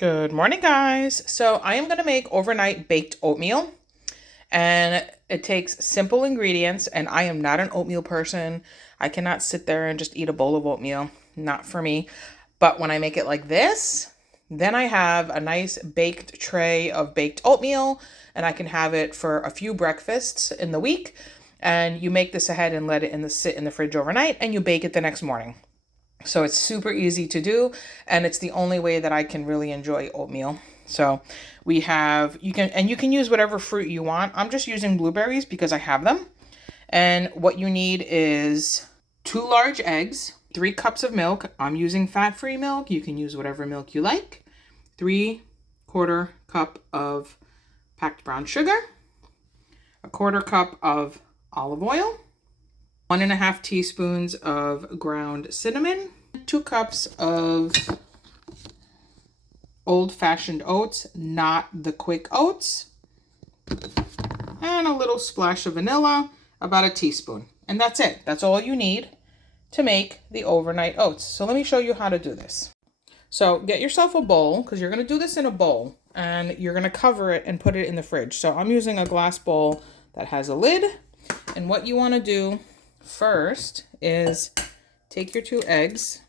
Good morning, guys. So I am going to make overnight baked oatmeal, and it takes simple ingredients, and I am not an oatmeal person. I cannot sit there and just eat a bowl of oatmeal. Not for me. But when I make it like this, then I have a nice baked tray of baked oatmeal, and I can have it for a few breakfasts in the week. And you make this ahead and let it sit in the fridge overnight, and you bake it the next morning. So it's super easy to do, and it's the only way that I can really enjoy oatmeal. So we have, you can use whatever fruit you want. I'm just using blueberries because I have them. And what you need is 2 large eggs, 3 cups of milk. I'm using fat-free milk. You can use whatever milk you like. 3/4 cup of packed brown sugar, 1/4 cup of olive oil, 1.5 teaspoons of ground cinnamon, 2 cups of old-fashioned oats, not the quick oats, and a little splash of vanilla, about a teaspoon. And that's it. That's all you need to make the overnight oats. So let me show you how to do this. So get yourself a bowl, because you're going to do this in a bowl, and you're going to cover it and put it in the fridge. So I'm using a glass bowl that has a lid, and what you want to do first is take your 2 eggs,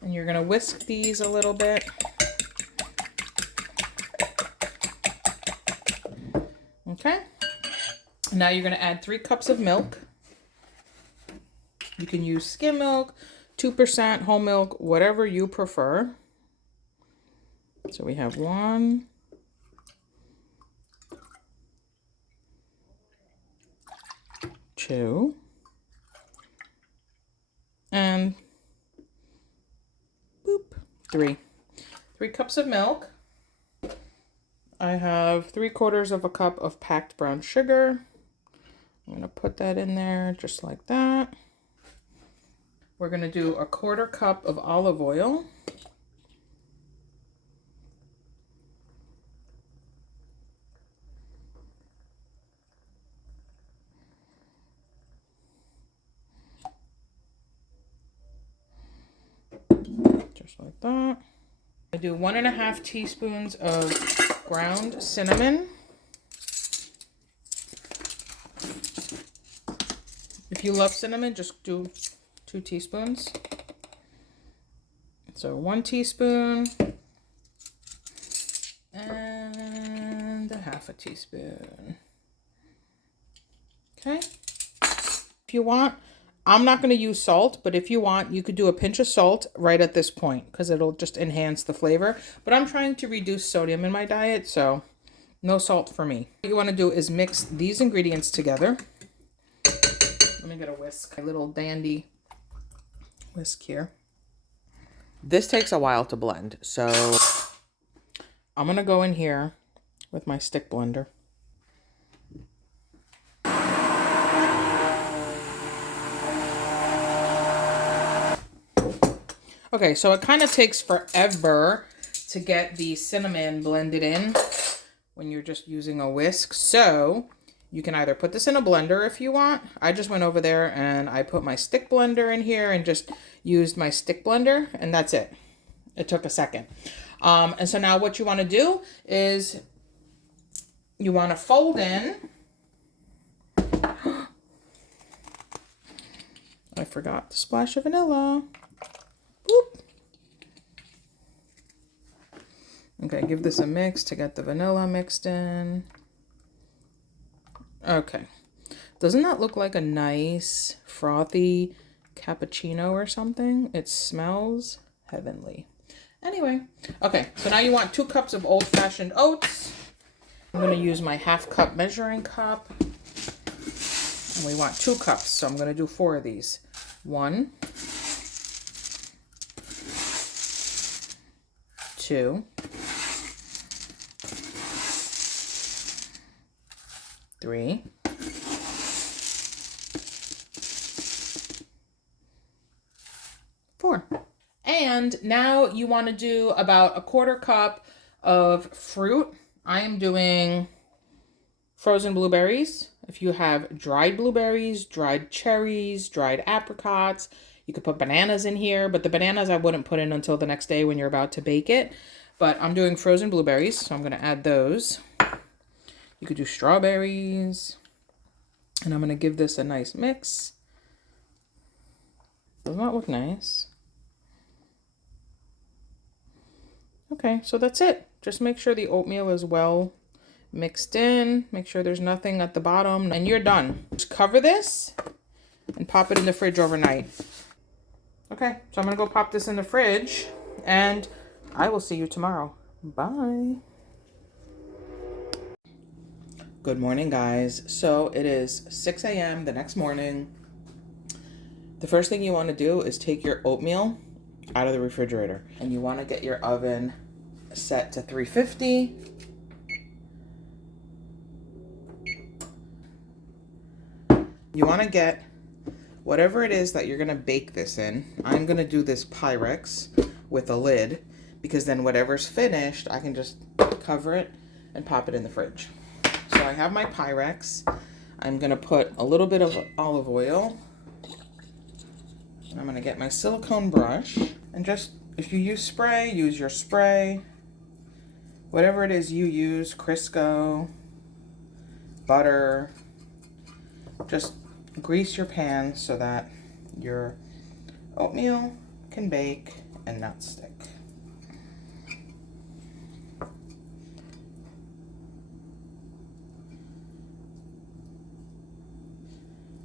and you're going to whisk these a little bit. Okay. Now you're going to add 3 cups of milk. You can use skim milk, 2% whole milk, whatever you prefer. So we have 1, 2, and 3. 3 cups of milk. I have 3/4 of a cup of packed brown sugar. I'm going to put that in there just like that. We're going to do 1/4 cup of olive oil. Just like that. I do 1.5 teaspoons of ground cinnamon. If you love cinnamon, just do 2 teaspoons. So 1 teaspoon and 1/2 teaspoon. Okay. If you want, I'm not going to use salt, but if you want, you could do a pinch of salt right at this point because it'll just enhance the flavor. But I'm trying to reduce sodium in my diet, so no salt for me. What you want to do is mix these ingredients together. Let me get a whisk, a little dandy whisk here. This takes a while to blend, so I'm going to go in here with my stick blender. Okay, so it kind of takes forever to get the cinnamon blended in when you're just using a whisk. So you can either put this in a blender if you want. I just went over there and I put my stick blender in here and just used my stick blender, and that's it. It took a second. And so now what you want to do is you want to fold in. I forgot the splash of vanilla. Boop. Okay, give this a mix to get the vanilla mixed in. Okay. Doesn't that look like a nice frothy cappuccino or something? It smells heavenly. Anyway, okay, so now you want 2 cups of old-fashioned oats. I'm going to use my 1/2 cup measuring cup. And we want 2 cups, so I'm going to do 4 of these. 1, 2, 3, 4. And now you want to do about 1/4 cup of fruit. I am doing frozen blueberries, If you have dried blueberries, dried cherries, dried apricots, you could put bananas in here, but the bananas I wouldn't put in until the next day when you're about to bake it. But I'm doing frozen blueberries, so I'm going to add those. You could do strawberries. And I'm going to give this a nice mix. Does not look nice. Okay, so that's it. Just make sure the oatmeal is well mixed in. Make sure there's nothing at the bottom, and you're done. Just cover this and pop it in the fridge overnight. Okay, so I'm gonna go pop this in the fridge, and I will see you tomorrow. Bye. Good morning, guys. So it is 6 a.m. the next morning. The first thing you want to do is take your oatmeal out of the refrigerator, and you want to get your oven set to 350. You want to get whatever it is that you're going to bake this in. I'm going to do this Pyrex with a lid, because then whatever's finished, I can just cover it and pop it in the fridge. So I have my Pyrex. I'm going to put a little bit of olive oil. I'm going to get my silicone brush, and just, if you use spray, use your spray. Whatever it is you use, Crisco, butter, just grease your pan so that your oatmeal can bake and not stick.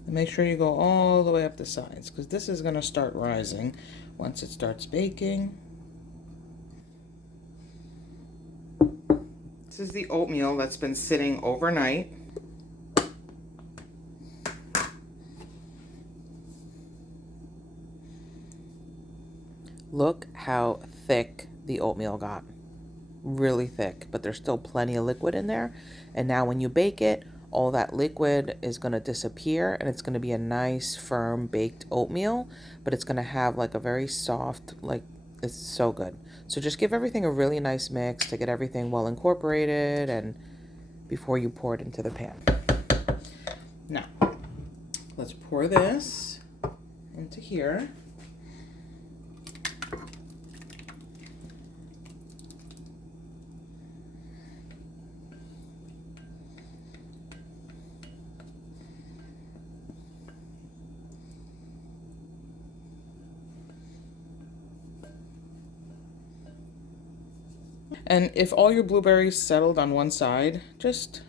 And make sure you go all the way up the sides, because this is going to start rising once it starts baking. This is the oatmeal that's been sitting overnight. Look how thick the oatmeal got. Really thick, but there's still plenty of liquid in there. And now when you bake it, all that liquid is going to disappear, and it's going to be a nice firm baked oatmeal, but it's going to have like a very soft, like, it's so good. So just give everything a really nice mix to get everything well incorporated, and before you pour it into the pan. Now, let's pour this into here. And if all your blueberries settled on one side, just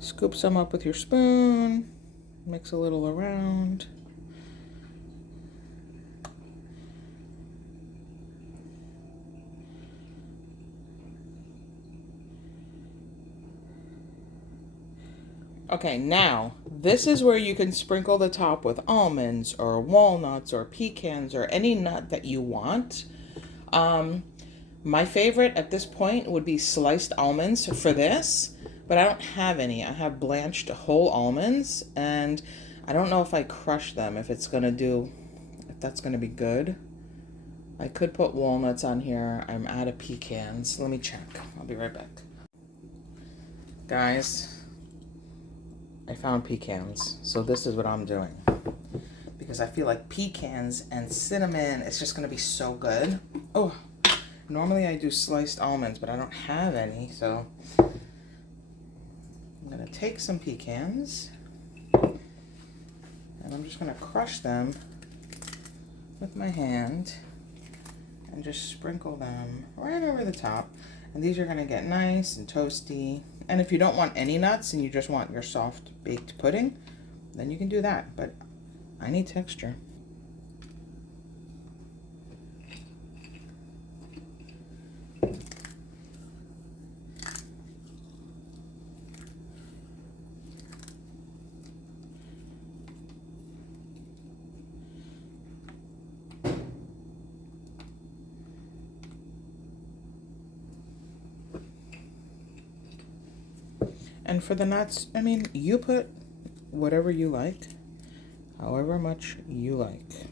scoop some up with your spoon, mix a little around. Okay, now, this is where you can sprinkle the top with almonds or walnuts or pecans or any nut that you want. My favorite at this point would be sliced almonds for this, but I don't have any. I have blanched whole almonds, and I don't know if I crush them, if that's going to be good. I could put walnuts on here. I'm out of pecans. Let me check. I'll be right back. Guys, I found pecans, so this is what I'm doing. Because I feel like pecans and cinnamon, it's just going to be so good. Oh, normally I do sliced almonds, but I don't have any, so I'm going to take some pecans, and I'm just going to crush them with my hand and just sprinkle them right over the top. And these are going to get nice and toasty. And if you don't want any nuts and you just want your soft baked pudding, then you can do that. But I need texture. And for the nuts, I mean, you put whatever you like, however much you like.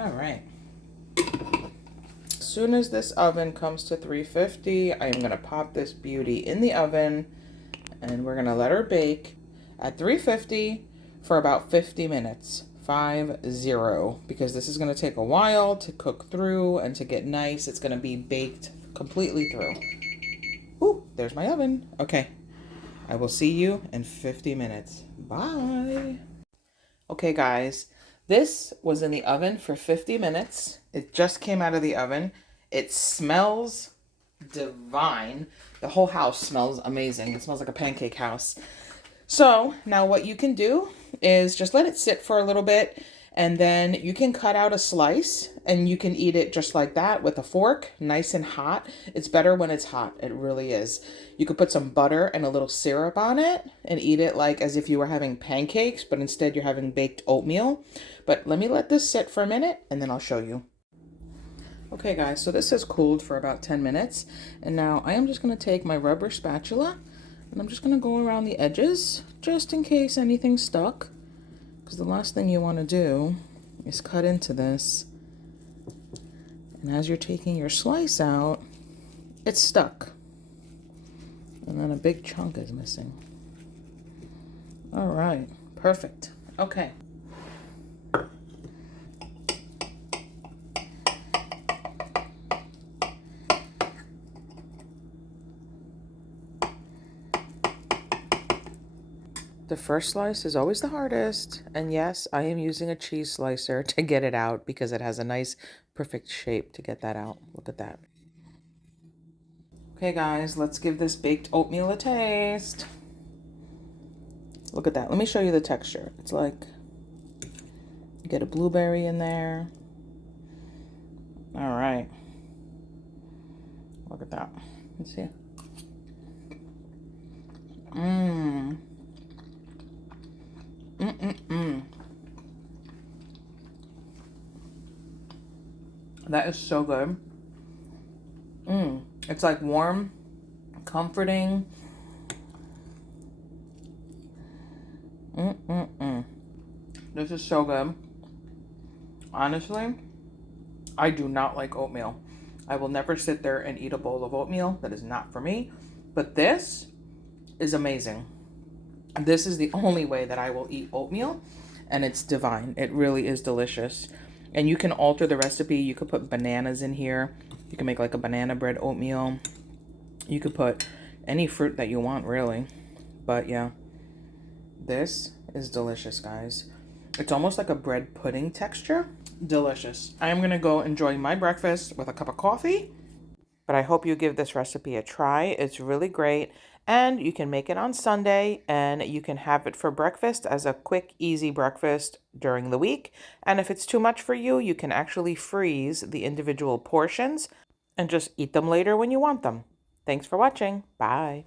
All right. As soon as this oven comes to 350, I am going to pop this beauty in the oven and we're going to let her bake at 350 for about 50 minutes. 50, because this is going to take a while to cook through and to get nice. It's going to be baked completely through. Ooh, there's my oven. Okay, I will see you in 50 minutes. Bye. Okay, guys, this was in the oven for 50 minutes. It just came out of the oven. It smells divine. The whole house smells amazing. It smells like a pancake house. So now what you can do is just let it sit for a little bit, and then you can cut out a slice and you can eat it just like that with a fork, nice and hot. It's better when it's hot. It really is. You could put some butter and a little syrup on it and eat it like as if you were having pancakes, but instead you're having baked oatmeal. But let me let this sit for a minute and then I'll show you. Okay guys, so this has cooled for about 10 minutes. And now I am just going to take my rubber spatula and I'm just going to go around the edges just in case anything's stuck. Because the last thing you want to do is cut into this. And as you're taking your slice out, it's stuck. And then a big chunk is missing. All right, perfect. Okay. The first slice is always the hardest, and yes, I am using a cheese slicer to get it out because it has a nice, perfect shape to get that out. Look at that. Okay, guys, let's give this baked oatmeal a taste. Look at that. Let me show you the texture. It's like you get a blueberry in there. All right. Look at that. Let's see. Mmm. That is so good. It's like warm, comforting. This is so good. Honestly, I do not like oatmeal. I will never sit there and eat a bowl of oatmeal. That is not for me. But this is amazing. This is the only way that I will eat oatmeal, and it's divine. It really is delicious. And you can alter the recipe. You could put bananas in here. You can make like a banana bread oatmeal. You could put any fruit that you want, really. But yeah, this is delicious, guys. It's almost like a bread pudding texture. Delicious. I am going to go enjoy my breakfast with a cup of coffee. But I hope you give this recipe a try. It's really great. And you can make it on Sunday and you can have it for breakfast as a quick, easy breakfast during the week. And if it's too much for you, you can actually freeze the individual portions and just eat them later when you want them. Thanks for watching. Bye.